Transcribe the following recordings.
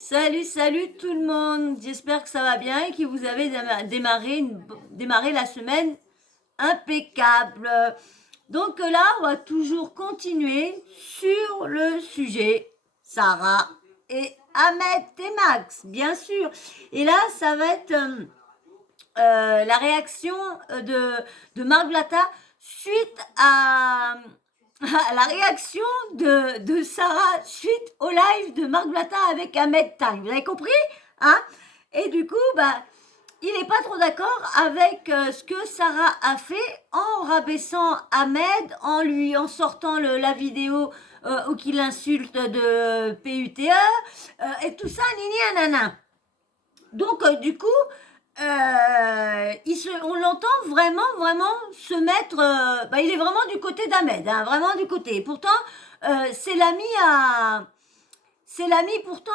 Salut, salut tout le monde. J'espère que ça va bien et que vous avez démarré la semaine impeccable. Donc là, on va toujours continuer sur le sujet Sarah et Ahmed et Max, bien sûr. Et là, ça va être la réaction de Marc Blatta suite à la réaction de Sarah suite au live de Marc Blatta avec Ahmed Tang. Vous avez compris, hein? Et du coup, il n'est pas trop d'accord avec ce que Sarah a fait en rabaissant Ahmed, en sortant la vidéo où il insulte de PUTE, et tout ça, nini anana. Donc, du coup, on l'entend vraiment se mettre. Il est vraiment du côté d'Ahmed, hein, vraiment du côté. Et pourtant, c'est l'ami pourtant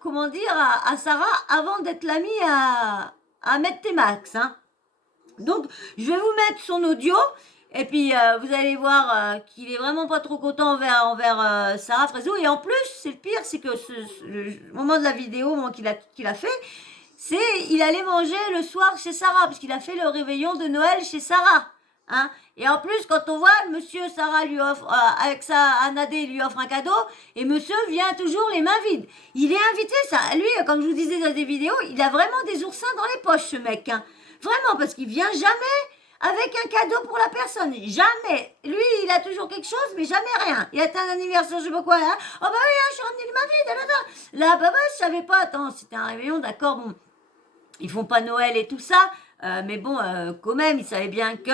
comment dire, à Sarah avant d'être l'ami à Ahmed Temax. Hein. Donc, je vais vous mettre son audio. Et puis, vous allez voir qu'il est vraiment pas trop content envers Sarah Frézou. Et en plus, c'est le pire, c'est que le moment de la vidéo, au moment qu'il a fait, il allait manger le soir chez Sarah, parce qu'il a fait le réveillon de Noël chez Sarah. Hein. Et en plus, quand on voit monsieur Sarah lui offre, avec sa Anadé lui offre un cadeau, et monsieur vient toujours les mains vides. Il est invité, ça. Lui, comme je vous disais dans des vidéos, il a vraiment des oursins dans les poches, ce mec. Hein. Vraiment, parce qu'il vient jamais avec un cadeau pour la personne. Jamais. Lui, il a toujours quelque chose, mais jamais rien. Il a un anniversaire, je sais pas quoi, là. Oh bah oui, hein, je suis ramené les mains vides. Là, je savais pas. Attends, c'était un réveillon, d'accord, bon. Ils font pas Noël et tout ça, mais bon, quand même, ils savaient bien que,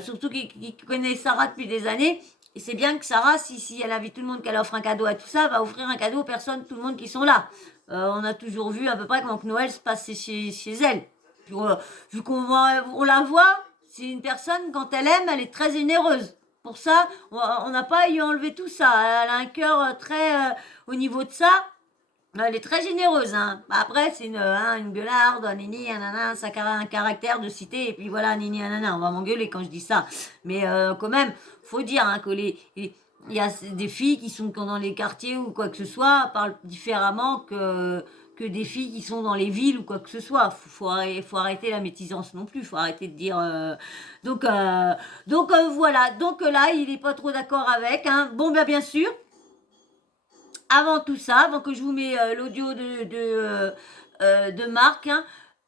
surtout qu'ils connaissent Sarah depuis des années, et c'est bien que Sarah, si elle invite tout le monde, qu'elle offre un cadeau à tout ça, va offrir un cadeau aux personnes, tout le monde qui sont là. On a toujours vu à peu près comment que Noël se passait chez elle. Puis, vu on la voit, c'est une personne, quand elle aime, elle est très généreuse. Pour ça, on n'a pas à lui enlever tout ça. Elle a un cœur très au niveau de ça. Elle est très généreuse, hein. Après, c'est une gueularde, nini, nanana, ça a un caractère de cité, et puis voilà, nini, nanana, on va m'engueuler quand je dis ça. Mais quand même, faut dire hein, que il y a des filles qui sont dans les quartiers ou quoi que ce soit, parlent différemment que des filles qui sont dans les villes ou quoi que ce soit. Faut arrêter la métisance non plus, faut arrêter de dire... Donc voilà, donc là, il est pas trop d'accord avec. Hein. Bon, bien sûr, avant tout ça, avant que je vous mette l'audio de Marc, hein,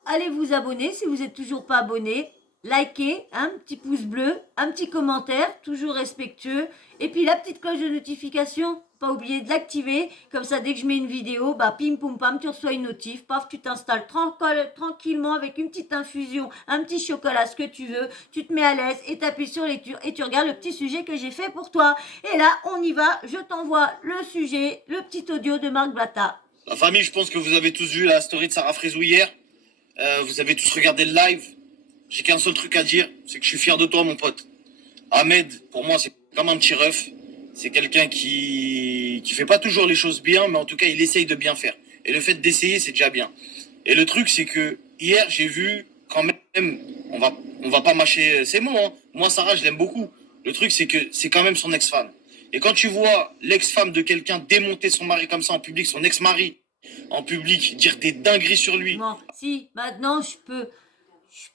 allez vous abonner si vous n'êtes toujours pas abonné. Likez, un petit pouce bleu, un petit commentaire, toujours respectueux. Et puis la petite cloche de notification, pas oublier de l'activer. Comme ça, dès que je mets une vidéo, pim poum pam, tu reçois une notif. Paf, tu t'installes tranquillement avec une petite infusion, un petit chocolat, ce que tu veux. Tu te mets à l'aise et t'appuies sur lecture et tu regardes le petit sujet que j'ai fait pour toi. Et là, on y va. Je t'envoie le sujet, le petit audio de Marc Blatta. La famille, je pense que vous avez tous vu la story de Sarah Frézou hier. Vous avez tous regardé le live. J'ai qu'un seul truc à dire, c'est que je suis fier de toi, mon pote. Ahmed, pour moi, c'est comme un petit ref. C'est quelqu'un qui fait pas toujours les choses bien, mais en tout cas, il essaye de bien faire. Et le fait d'essayer, c'est déjà bien. Et le truc, c'est que hier, j'ai vu quand même, on va pas mâcher ces mots, hein. Moi, Sarah, je l'aime beaucoup. Le truc, c'est que c'est quand même son ex-femme. Et quand tu vois l'ex-femme de quelqu'un démonter son mari comme ça en public, son ex-mari en public, dire des dingueries sur lui. Bon, si, maintenant, je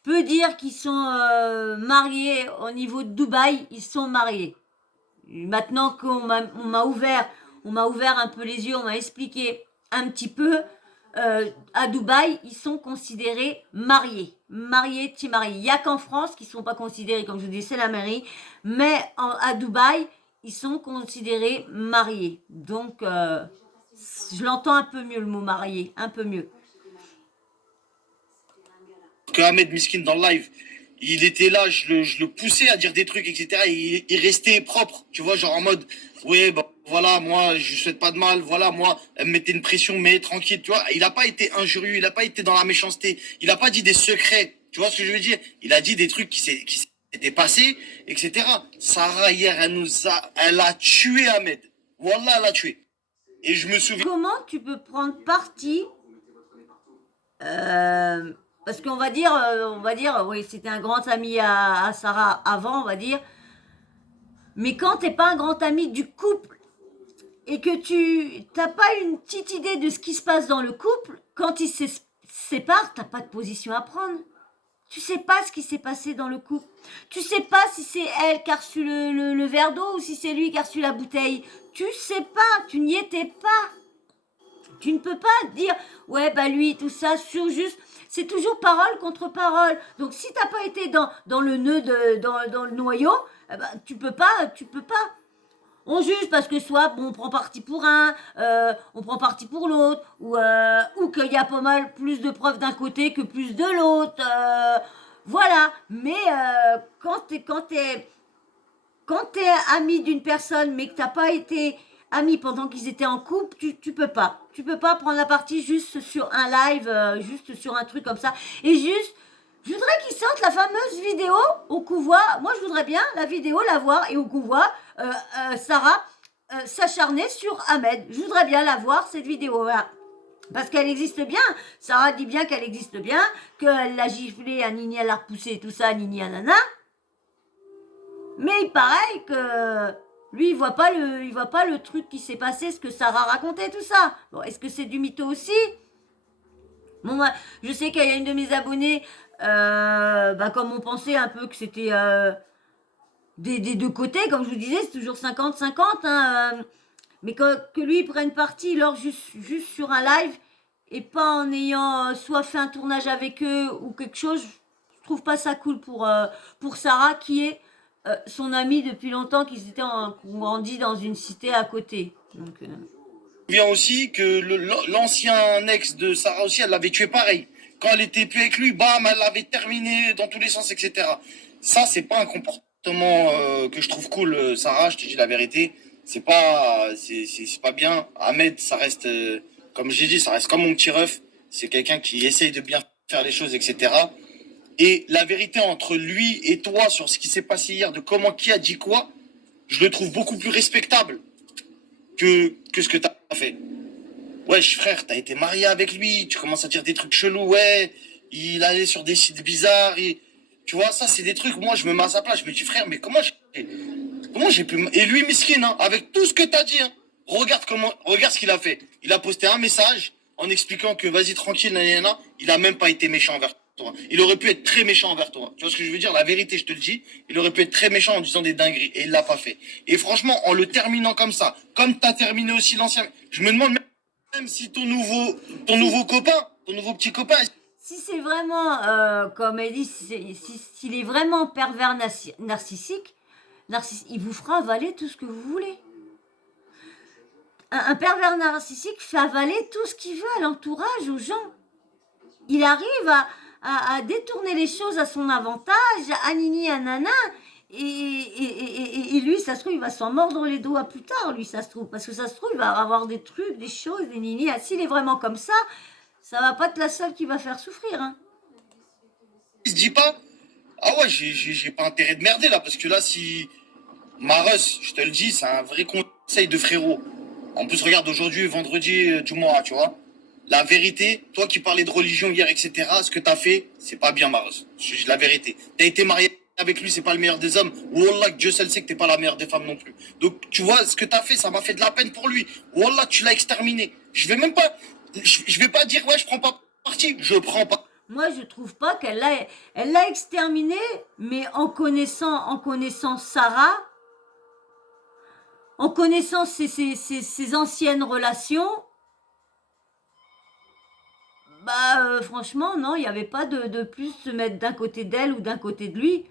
peux dire qu'ils sont mariés au niveau de Dubaï, ils sont mariés. Maintenant on m'a ouvert un peu les yeux, on m'a expliqué un petit peu. À Dubaï, ils sont considérés mariés. Mariés, petits mariés. Il n'y a qu'en France qu'ils ne sont pas considérés, comme je vous dis, c'est la mairie. Mais à Dubaï, ils sont considérés mariés. Donc, je l'entends un peu mieux le mot marié, un peu mieux. Que Ahmed Miskin dans le live, il était là, je le poussais à dire des trucs, etc. Et il restait propre, tu vois, genre en mode, ouais, bah, voilà, moi, je souhaite pas de mal, voilà, moi, elle me mettait une pression, mais tranquille, tu vois. Il a pas été injurieux, il a pas été dans la méchanceté, il a pas dit des secrets, tu vois ce que je veux dire? Il a dit des trucs qui s'étaient passés, etc. Sarah, hier, elle a tué Ahmed. Wallah, elle a tué. Et je me souviens. Comment tu peux prendre parti parce qu'on va dire, oui, c'était un grand ami à Sarah avant, on va dire. Mais quand t'es pas un grand ami du couple et que tu n'as pas une petite idée de ce qui se passe dans le couple, quand ils se séparent, tu n'as pas de position à prendre. Tu sais pas ce qui s'est passé dans le couple. Tu sais pas si c'est elle qui a reçu le verre d'eau ou si c'est lui qui a reçu la bouteille. Tu sais pas, tu n'y étais pas. Tu ne peux pas dire, ouais, bah lui, tout ça, sur juste. C'est toujours parole contre parole. Donc si t'as pas été dans le nœud, dans le noyau, eh ben, tu peux pas. On juge parce que soit bon, on prend parti pour un, on prend parti pour l'autre, ou qu'il y a pas mal plus de preuves d'un côté que plus de l'autre. Voilà. Mais quand t'es ami d'une personne, mais que t'as pas été ami pendant qu'ils étaient en couple, tu peux pas. Tu peux pas prendre la partie juste sur un live, juste sur un truc comme ça. Et juste, je voudrais qu'ils sortent la fameuse vidéo au couvoir. Moi, je voudrais bien la vidéo, la voir, et au couvoir, Sarah s'acharner sur Ahmed. Je voudrais bien la voir, cette vidéo-là. Parce qu'elle existe bien. Sarah dit bien qu'elle existe bien, qu'elle l'a giflé à Nini, elle l'a repoussé, tout ça, Nini, Nana. Mais il paraît que lui, il voit pas le truc qui s'est passé, ce que Sarah racontait, tout ça. Bon, est-ce que c'est du mytho aussi? Bon, moi, je sais qu'il y a une de mes abonnées, comme on pensait un peu que c'était des deux côtés, comme je vous disais, c'est toujours 50-50, hein, mais que lui, il prenne parti, alors juste sur un live, et pas en ayant soit fait un tournage avec eux ou quelque chose, je trouve pas ça cool pour Sarah, qui est son amie depuis longtemps, qu'ils étaient grandi dans une cité à côté. Donc, Je me souviens aussi que l'ancien ex de Sarah aussi, elle l'avait tué pareil. Quand elle était plus avec lui, bam, elle l'avait terminé dans tous les sens, etc. Ça, c'est pas un comportement que je trouve cool, Sarah, je te dis la vérité. C'est pas bien. Ahmed, ça reste, comme j'ai dit, ça reste comme mon petit ref. C'est quelqu'un qui essaye de bien faire les choses, etc. Et la vérité entre lui et toi sur ce qui s'est passé hier, de comment qui a dit quoi, je le trouve beaucoup plus respectable que ce que t'as fait. Wesh frère, t'as été marié avec lui, tu commences à dire des trucs chelous, ouais, il allait sur des sites bizarres, tu vois, ça c'est des trucs, moi je me mets à sa place, je me dis frère, mais comment j'ai pu... Et lui miskin, hein, avec tout ce que t'as dit, hein, regarde ce qu'il a fait. Il a posté un message en expliquant que vas-y tranquille, nanana, il a même pas été méchant envers toi. Il aurait pu être très méchant envers toi. Tu vois ce que je veux dire? La vérité, je te le dis, il aurait pu être très méchant en disant des dingueries, et il l'a pas fait. Et franchement, en le terminant comme ça, comme t'as terminé aussi l'ancien, je me demande même si ton nouveau copain, ton nouveau petit copain, si c'est vraiment, comme elle dit, s'il est vraiment pervers narcissique, il vous fera avaler tout ce que vous voulez. Un pervers narcissique fait avaler tout ce qu'il veut à l'entourage, aux gens. Il arrive à détourner les choses à son avantage, à nini, à nana, et lui, ça se trouve, il va s'en mordre les doigts plus tard, lui, ça se trouve. Parce que ça se trouve, il va avoir des trucs, des choses, des nini. S'il est vraiment comme ça va pas être la seule qui va faire souffrir, hein. il se dit pas, ah ouais, j'ai pas intérêt de merder là, parce que là, si Maros, je te le dis, c'est un vrai conseil de frérot. En plus, regarde, aujourd'hui, vendredi du mois, tu vois. La vérité, toi qui parlais de religion hier, etc., ce que t'as fait, c'est pas bien, Maros. La vérité. T'as été marié avec lui, c'est pas le meilleur des hommes. Wallah, Dieu seul sait que t'es pas la meilleure des femmes non plus. Donc, tu vois, ce que t'as fait, ça m'a fait de la peine pour lui. Wallah, tu l'as exterminé. Je vais même pas, je vais pas dire, ouais, je prends pas parti. Je prends pas. Moi, je trouve pas elle l'a exterminé, mais en connaissant Sarah, en connaissant ses anciennes relations, franchement, non, il n'y avait pas de plus se mettre d'un côté d'elle ou d'un côté de lui.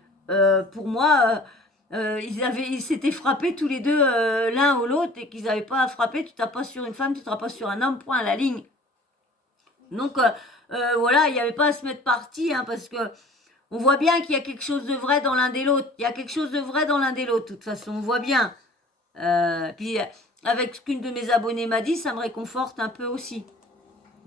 Pour moi, ils s'étaient frappés tous les deux l'un ou l'autre et qu'ils n'avaient pas à frapper. Tu tapes pas sur une femme, tu tapes pas sur un homme, point à la ligne. Donc voilà, il n'y avait pas à se mettre parti, hein, parce que on voit bien qu'il y a quelque chose de vrai dans l'un des l'autre. Il y a quelque chose de vrai dans l'un des l'autre, de toute façon, on voit bien. Puis avec ce qu'une de mes abonnées m'a dit, ça me réconforte un peu aussi.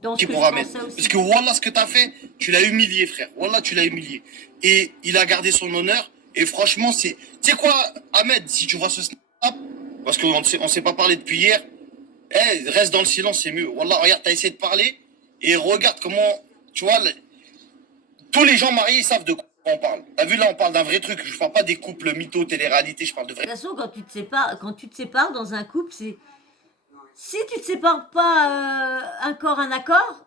Dans ce que je pensais aussi. Parce que Wallah, ce que t'as fait, tu l'as humilié, frère. Wallah, tu l'as humilié. Et il a gardé son honneur. Et franchement, tu sais quoi, Ahmed, si tu vois ce snap, parce qu'on s'est pas parlé depuis hier, reste dans le silence, c'est mieux. Wallah, regarde, t'as essayé de parler, et regarde comment, tu vois, tous les gens mariés, ils savent de quoi on parle. T'as vu, là, on parle d'un vrai truc. Je parle pas des couples mythos, télé-réalité, je parle de vrai. De toute façon, quand tu te sépares dans un couple, si tu te sépares pas un corps, un accord,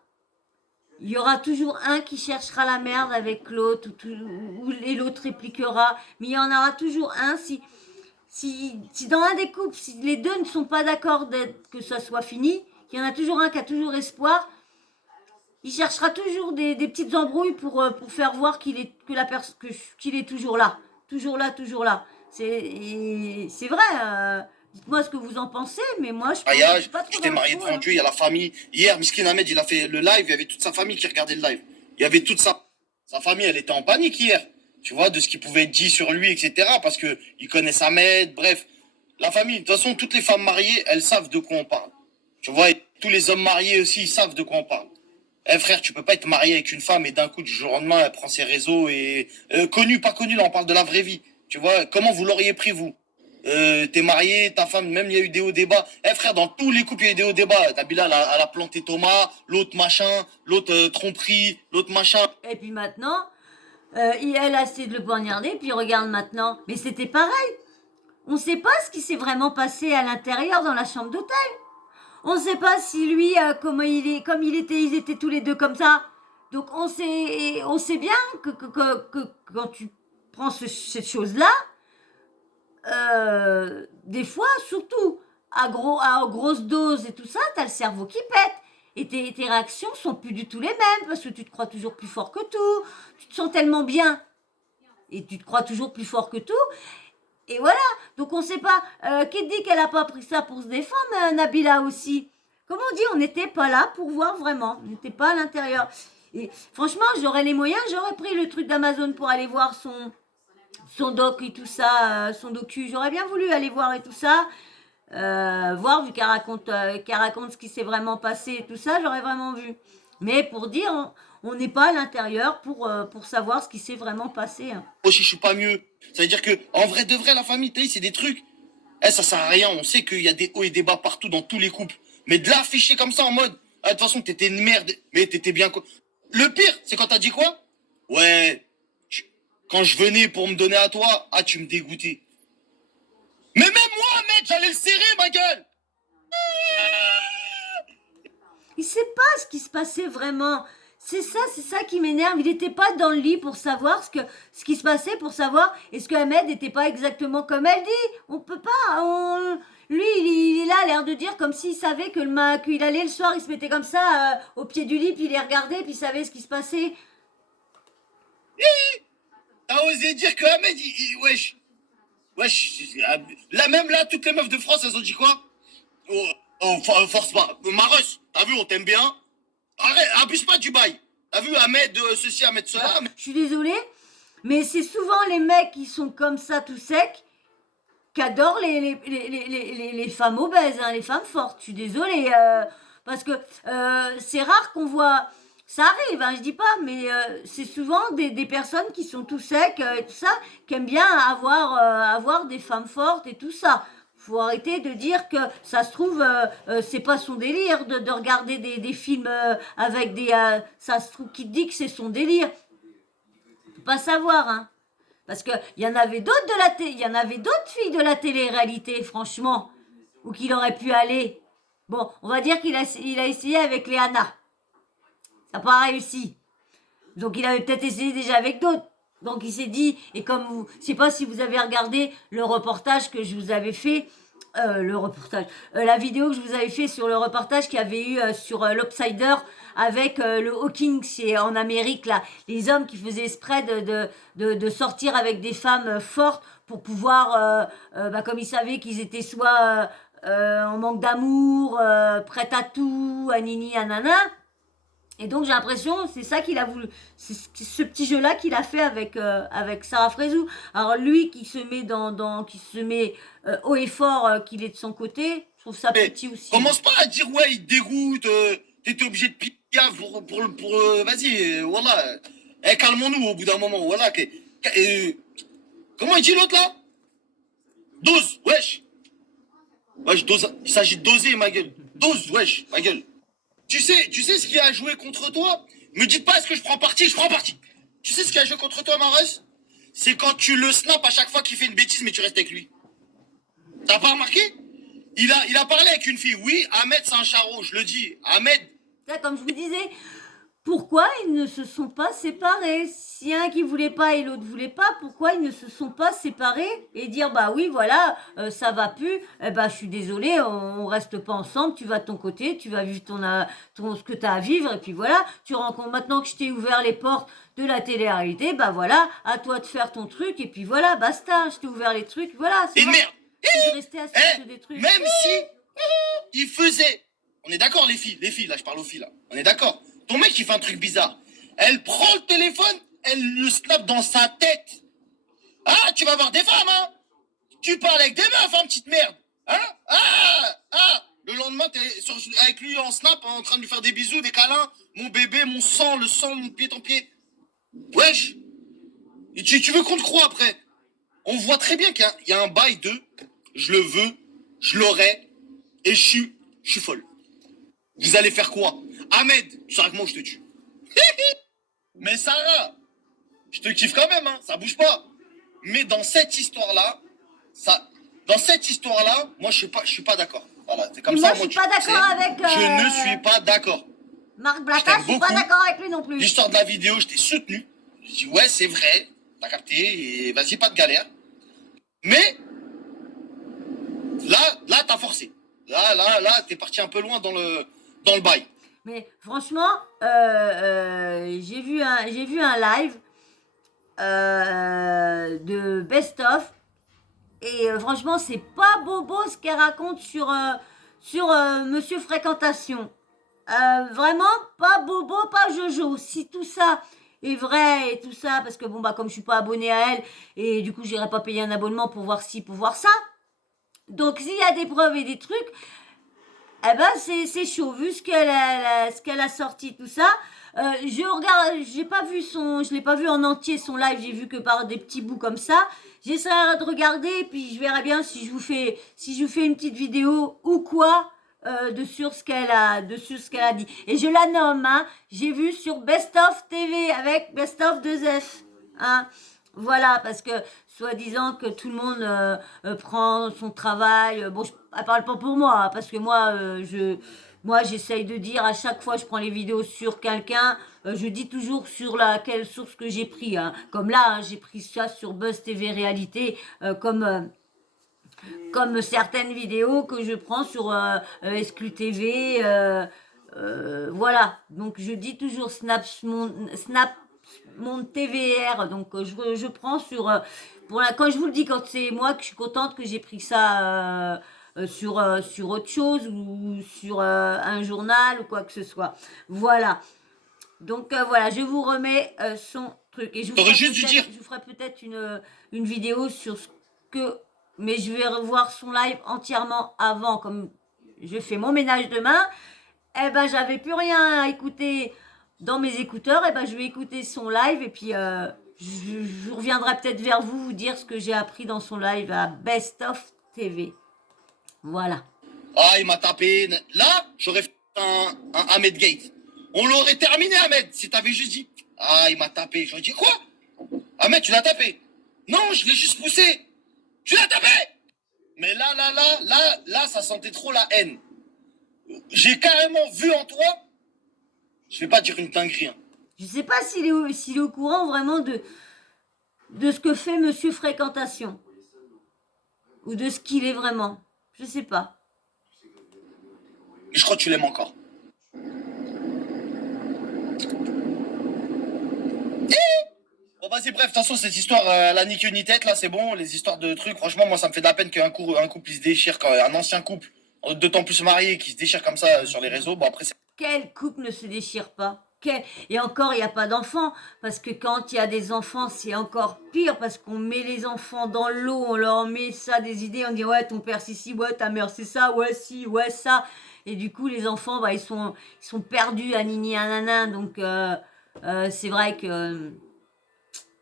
il y aura toujours un qui cherchera la merde avec l'autre, et l'autre répliquera. Mais il y en aura toujours un si dans un des couples, si les deux ne sont pas d'accord que ça soit fini, il y en a toujours un qui a toujours espoir. Il cherchera toujours des petites embrouilles pour faire voir qu'il est toujours là. Toujours là, toujours là. C'est vrai. Dites-moi ce que vous en pensez, mais moi, je pense que je suis Mariage, pas trop j'étais dans le marié coup, devant hein. Dieu, il y a la famille. Hier, Miskin Ahmed, il a fait le live, il y avait toute sa famille qui regardait le live. Il y avait toute sa famille, elle était en panique hier. Tu vois, de ce qui pouvait être dit sur lui, etc. Parce que il connaît Ahmed, bref. La famille, de toute façon, toutes les femmes mariées, elles savent de quoi on parle. Tu vois, et tous les hommes mariés aussi, ils savent de quoi on parle. Eh frère, tu peux pas être marié avec une femme et d'un coup, du jour au lendemain, elle prend ses réseaux et... connu, pas connu, là, on parle de la vraie vie. Tu vois, comment vous l'auriez pris, vous t'es marié, ta femme, même il y a eu des hauts débats. Eh frère, dans tous les couples, il y a eu des hauts débats. Nabila, elle a planté Thomas, l'autre machin, l'autre tromperie, l'autre machin. Et puis maintenant, elle a essayé de le poignarder, puis regarde maintenant. Mais c'était pareil. On ne sait pas ce qui s'est vraiment passé à l'intérieur dans la chambre d'hôtel. On ne sait pas si lui, comme ils étaient tous les deux comme ça. Donc on sait bien que quand tu prends cette chose-là, des fois, surtout à grosse dose et tout ça, t'as le cerveau qui pète. Et tes réactions sont plus du tout les mêmes parce que tu te crois toujours plus fort que tout. Tu te sens tellement bien et tu te crois toujours plus fort que tout. Et voilà, donc on sait pas. Qui te dit qu'elle a pas pris ça pour se défendre, Nabila aussi. Comme on dit, on n'était pas là pour voir vraiment. On n'était pas à l'intérieur. Et franchement, j'aurais les moyens, j'aurais pris le truc d'Amazon pour aller voir son doc et tout ça, son docu. J'aurais bien voulu aller voir et tout ça. Voir, vu qu'elle raconte ce qui s'est vraiment passé et tout ça, j'aurais vraiment vu. Mais pour dire, on n'est pas à l'intérieur pour savoir ce qui s'est vraiment passé, hein. Aussi, je suis pas mieux. Ça veut dire que, en vrai de vrai, la famille, t'as dit, c'est des trucs. Eh, ça sert à rien. On sait qu'il y a des hauts et des bas partout dans tous les couples. Mais de l'afficher comme ça en mode, ah, de toute façon, t'étais une merde, mais t'étais bien quoi. Le pire, c'est quand t'as dit quoi? Ouais, quand je venais pour me donner à toi, ah, tu me dégoûtais. Mais même moi, mec, j'allais le serrer, ma gueule. Il sait pas ce qui se passait vraiment. C'est ça qui m'énerve. Il n'était pas dans le lit pour savoir ce qui se passait, pour savoir est-ce que Ahmed n'était pas exactement comme elle dit. On peut pas. Lui, il est là, l'air de dire comme s'il savait qu'il allait le soir, il se mettait comme ça au pied du lit, puis il les regardait, puis il savait ce qui se passait. T'as osé dire que Ahmed, wesh. Wesh, là même là, toutes les meufs de France, elles ont dit quoi? Oh, force pas. Maros, t'as vu, on t'aime bien. Arrête, abuse pas du bail. T'as vu, Ahmed, ceci, Ahmed, cela. Je suis désolée, mais c'est souvent les mecs qui sont comme ça, tout secs, qui adorent les femmes obèses, hein, les femmes fortes. Je suis désolée, parce que c'est rare qu'on voit. Ça arrive, hein, je dis pas, mais c'est souvent des personnes qui sont tout secs et tout ça, qui aiment bien avoir des femmes fortes et tout ça. Faut arrêter de dire que ça se trouve, c'est pas son délire de regarder des films avec des. Ça se trouve, qui te dit que c'est son délire. Faut pas savoir, hein. Parce qu'il y en avait d'autres il y en avait d'autres filles de la télé-réalité, franchement, où qu'il aurait pu aller. Bon, on va dire il a essayé avec Léana. Ça n'a pas réussi. Donc il avait peut-être essayé déjà avec d'autres. Donc il s'est dit, et comme vous, je sais pas si vous avez regardé le reportage que je vous avais fait, la vidéo que je vous avais fait sur le reportage qu'il y avait eu sur l'Upsider avec le Hawking, c'est en Amérique, là, les hommes qui faisaient exprès de sortir avec des femmes fortes pour pouvoir, comme ils savaient qu'ils étaient soit en manque d'amour, prêtes à tout, à nini, à nana. Et donc j'ai l'impression c'est ça qu'il a voulu, c'est ce petit jeu là qu'il a fait avec Sarah Frézou. Alors lui qui se met qui se met haut et fort qu'il est de son côté, je trouve ça Mais petit aussi. commence pas à dire, ouais, il te dégoûte, t'étais obligé de piaf vas-y, voilà. Eh, calmons-nous au bout d'un moment, voilà. Comment il dit l'autre là? Dose, wesh. Wesh, dose, il s'agit de doser, ma gueule. Dose, wesh, ma gueule. Tu sais ce qui a joué contre toi? Me dites pas est-ce que je prends parti, je prends parti. Tu sais ce qui a joué contre toi, Maros? C'est quand tu le snaps à chaque fois qu'il fait une bêtise, mais tu restes avec lui. T'as pas remarqué? Il a parlé avec une fille. Oui, Ahmed, c'est un charreau, je le dis. Ahmed, Ça, comme je vous disais, pourquoi ils ne se sont pas séparés? Si un qui voulait pas et l'autre voulait pas, pourquoi ils ne se sont pas séparés et dire bah oui voilà ça va plus, eh ben je suis désolée, on reste pas ensemble, tu vas de ton côté, tu vas vivre ce que tu as à vivre et puis voilà, tu rencontres maintenant que je t'ai ouvert les portes de la télé-réalité, bah voilà, à toi de faire ton truc et puis voilà, basta, je t'ai ouvert les trucs, voilà, c'est et vrai. merde. Si je restais assis Eh, sur des trucs. même si il faisait. On est d'accord, les filles, là, je parle aux filles, là. On est d'accord. Ton mec, il fait un truc bizarre. Elle prend le téléphone, elle le snap dans sa tête. Ah, tu vas voir des femmes, hein. Tu parles avec des meufs, hein, petite merde. Hein. Le lendemain, t'es avec lui en snap, en train de lui faire des bisous, des câlins. Mon bébé, mon sang, le sang, mon pied, ton pied. Wesh. Et tu veux qu'on te croie après? On voit très bien qu'il y a un bail de je le veux, je l'aurai, et je suis folle. Vous allez faire quoi? Ahmed, tu sauras que moi je te tue. Mais Sarah, je te kiffe quand même, hein, ça bouge pas. Mais dans cette histoire-là, moi je suis pas d'accord. Voilà, c'est comme Et ça. moi je suis pas d'accord avec. Je ne suis pas d'accord. Marc Je Blata, t'aime je suis pas beaucoup. d'accord avec lui non plus. L'histoire de la vidéo, je t'ai soutenu. Je dis ouais, c'est vrai, t'as capté, et vas-y, pas de galère. Mais là, t'as forcé. Là, t'es parti un peu loin dans le bail. Mais franchement, j'ai vu un live de Best of et franchement, c'est pas bobo ce qu'elle raconte sur Monsieur Fréquentation. Vraiment, pas bobo, pas jojo. Si tout ça est vrai et tout ça, parce que bon bah comme je suis pas abonné à elle et du coup j'irai pas payer un abonnement pour voir ci, pour voir ça. Donc s'il y a des preuves et des trucs, eh ben c'est chaud vu ce qu'elle a sorti tout ça. Je l'ai pas vu en entier son live, j'ai vu que par des petits bouts comme ça. J'essaierai de regarder et puis je verrai bien si je vous fais une petite vidéo ou quoi dessus ce qu'elle a dit. Et je la nomme, hein. J'ai vu sur Best of TV avec Best of 2F, hein. Voilà, parce que soi-disant que tout le monde prend son travail. Bon, elle parle pas pour moi, hein, parce que moi, j'essaye de dire à chaque fois que je prends les vidéos sur quelqu'un, je dis toujours sur quelle source que j'ai pris, hein. Comme là, hein, j'ai pris ça sur Buzz TV Réalité, comme certaines vidéos que je prends sur SQTV. Voilà, donc je dis toujours Snap mon TVR, donc je prends sur quand je vous le dis, quand c'est moi que je suis contente que j'ai pris ça sur autre chose ou sur un journal ou quoi que ce soit. Voilà. Donc voilà, je vous remets son truc et T'aurais juste dû dire. je vous ferai peut-être une vidéo sur ce que, mais je vais revoir son live entièrement avant, comme je fais mon ménage demain. Eh ben j'avais plus rien à écouter dans mes écouteurs, et ben je vais écouter son live et puis je reviendrai peut-être vers vous dire ce que j'ai appris dans son live à Best of TV. Voilà. Ah, il m'a tapé. Là, j'aurais fait un Ahmed Gate. On l'aurait terminé, Ahmed, si t'avais juste dit. Ah, il m'a tapé. J'aurais dit quoi? Ahmed, tu l'as tapé. Non, je l'ai juste poussé. Tu l'as tapé. Mais là, ça sentait trop la haine. J'ai carrément vu en toi. Je vais pas dire une dinguerie, hein. Je sais pas s'il est au courant vraiment de ce que fait Monsieur Fréquentation. Ou de ce qu'il est vraiment. Je sais pas. Et je crois que tu l'aimes encore. Bon, vas-y, bref, de toute façon, cette histoire, elle a ni queue ni tête, là, c'est bon. Les histoires de trucs, franchement, moi, ça me fait de la peine qu'un couple il se déchire, quand un ancien couple, d'autant plus marié, qui se déchire comme ça sur les réseaux. Bon, après, c'est. Quel couple ne se déchire pas? Et encore, il n'y a pas d'enfants. Parce que quand il y a des enfants, c'est encore pire. Parce qu'on met les enfants dans l'eau, on leur met ça, des idées. On dit, ouais, ton père, c'est ci, ouais, ta mère, c'est ça, ouais, si, ouais, ça. Et du coup, les enfants, bah, ils sont perdus à nini, à nanan. Donc, c'est vrai que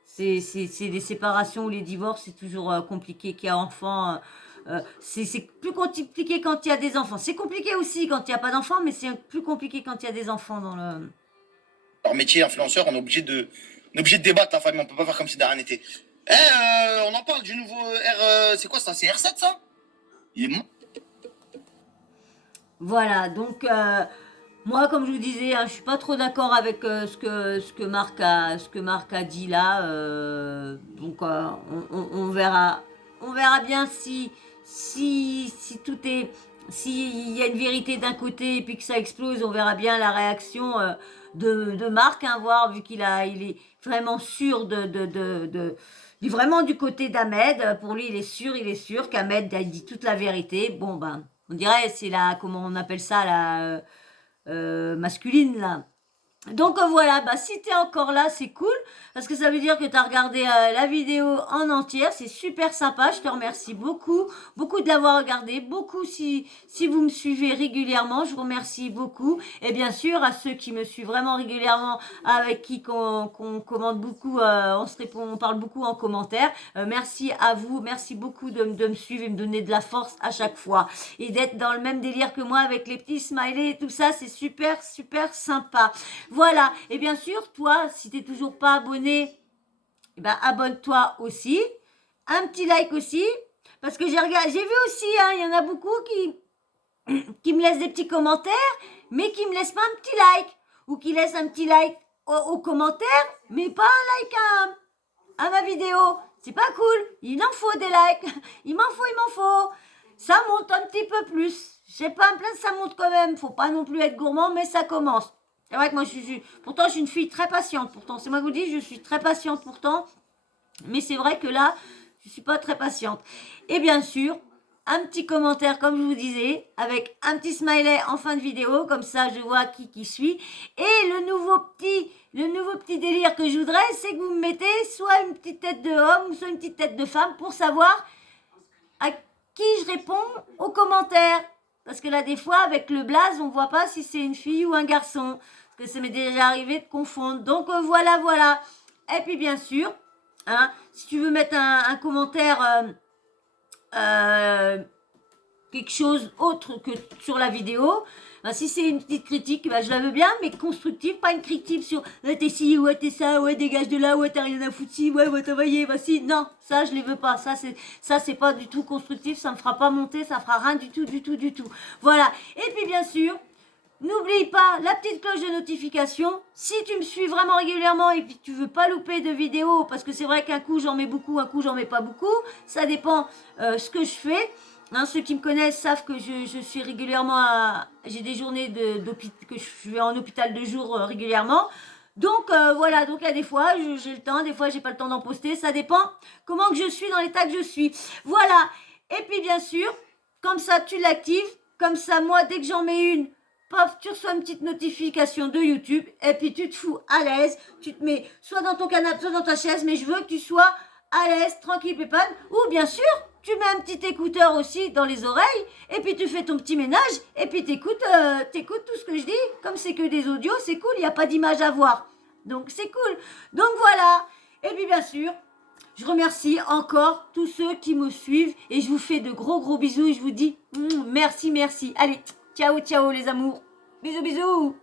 c'est des séparations ou les divorces, c'est toujours compliqué qu'il y a enfants. C'est plus compliqué quand il y a des enfants. C'est compliqué aussi quand il n'y a pas d'enfants, mais c'est plus compliqué quand il y a des enfants dans le. Leur métier, influenceur, on est obligé de débattre, la famille, on peut pas faire comme si de rien n'était. On en parle du nouveau R. C'est quoi ça? C'est R7, ça? Il est Voilà, donc moi, comme je vous disais, hein, je suis pas trop d'accord avec ce que Marc a dit là. Donc on verra bien si tout est, s'il y a une vérité d'un côté et puis que ça explose, on verra bien la réaction de Marc, hein, voir vu il est vraiment sûr il est vraiment du côté d'Ahmed. Pour lui, il est sûr qu'Ahmed a dit toute la vérité. Bon ben, on dirait c'est la, comment on appelle ça, la masculine là. Donc voilà, bah si t'es encore là, c'est cool, parce que ça veut dire que t'as regardé la vidéo en entière, c'est super sympa, je te remercie beaucoup, beaucoup de l'avoir regardé, beaucoup si vous me suivez régulièrement, je vous remercie beaucoup, et bien sûr à ceux qui me suivent vraiment régulièrement, avec qui qu'on commente beaucoup, on se répond, on parle beaucoup en commentaire, merci à vous, merci beaucoup de me suivre et me donner de la force à chaque fois, et d'être dans le même délire que moi avec les petits smileys et tout ça, c'est super, super sympa. Voilà, et bien sûr, toi, si t'es toujours pas abonné, eh ben, abonne-toi aussi. Un petit like aussi, parce que j'ai vu aussi, hein, il y en a beaucoup qui me laissent des petits commentaires, mais qui me laissent pas un petit like, ou qui laissent un petit like au commentaire, mais pas un like à ma vidéo. C'est pas cool, il en faut des likes, il m'en faut. Ça monte un petit peu plus. Je sais pas, en plein, ça monte quand même. Faut pas non plus être gourmand, mais ça commence. C'est vrai que moi, pourtant, je suis une fille très patiente. Pourtant, c'est moi qui vous dis, je suis très patiente pourtant. Mais c'est vrai que là, je suis pas très patiente. Et bien sûr, un petit commentaire, comme je vous disais, avec un petit smiley en fin de vidéo. Comme ça, je vois qui suit. Et le nouveau petit délire que je voudrais, c'est que vous me mettez soit une petite tête de homme, soit une petite tête de femme pour savoir à qui je réponds aux commentaires. Parce que là, des fois, avec le blaze, on voit pas si c'est une fille ou un garçon. Parce que ça m'est déjà arrivé de confondre. Donc voilà. Et puis bien sûr, hein, si tu veux mettre un commentaire, quelque chose autre que sur la vidéo, ben, si c'est une petite critique, ben, je la veux bien, mais constructive, pas une critique sur ouais, t'es ci, ouais, t'es ça, ouais, dégage de là, ouais, t'as rien à foutre, si, ouais, t'envoyer, voici. Non, ça, je les veux pas. Ça, c'est pas du tout constructif, ça me fera pas monter, ça fera rien du tout. Voilà. Et puis, bien sûr, n'oublie pas la petite cloche de notification. Si tu me suis vraiment régulièrement et puis tu veux pas louper de vidéos, parce que c'est vrai qu'un coup j'en mets beaucoup, un coup j'en mets pas beaucoup, ça dépend ce que je fais. Hein, ceux qui me connaissent savent que je suis régulièrement j'ai des journées que je vais en hôpital de jour régulièrement. Donc voilà, donc il y a des fois j'ai le temps, des fois j'ai pas le temps d'en poster, ça dépend comment que je suis dans l'état que je suis. Voilà. Et puis bien sûr, comme ça tu l'actives, comme ça moi dès que j'en mets une, paf, tu reçois une petite notification de YouTube et puis tu te fous à l'aise, tu te mets soit dans ton canapé, soit dans ta chaise, mais je veux que tu sois à l'aise, tranquille, pépane, ou bien sûr, tu mets un petit écouteur aussi dans les oreilles et puis tu fais ton petit ménage et puis t'écoutes tout ce que je dis. Comme c'est que des audios, c'est cool, il n'y a pas d'image à voir. Donc c'est cool. Donc voilà. Et puis bien sûr, je remercie encore tous ceux qui me suivent et je vous fais de gros bisous et je vous dis merci. Allez, ciao les amours. Bisous.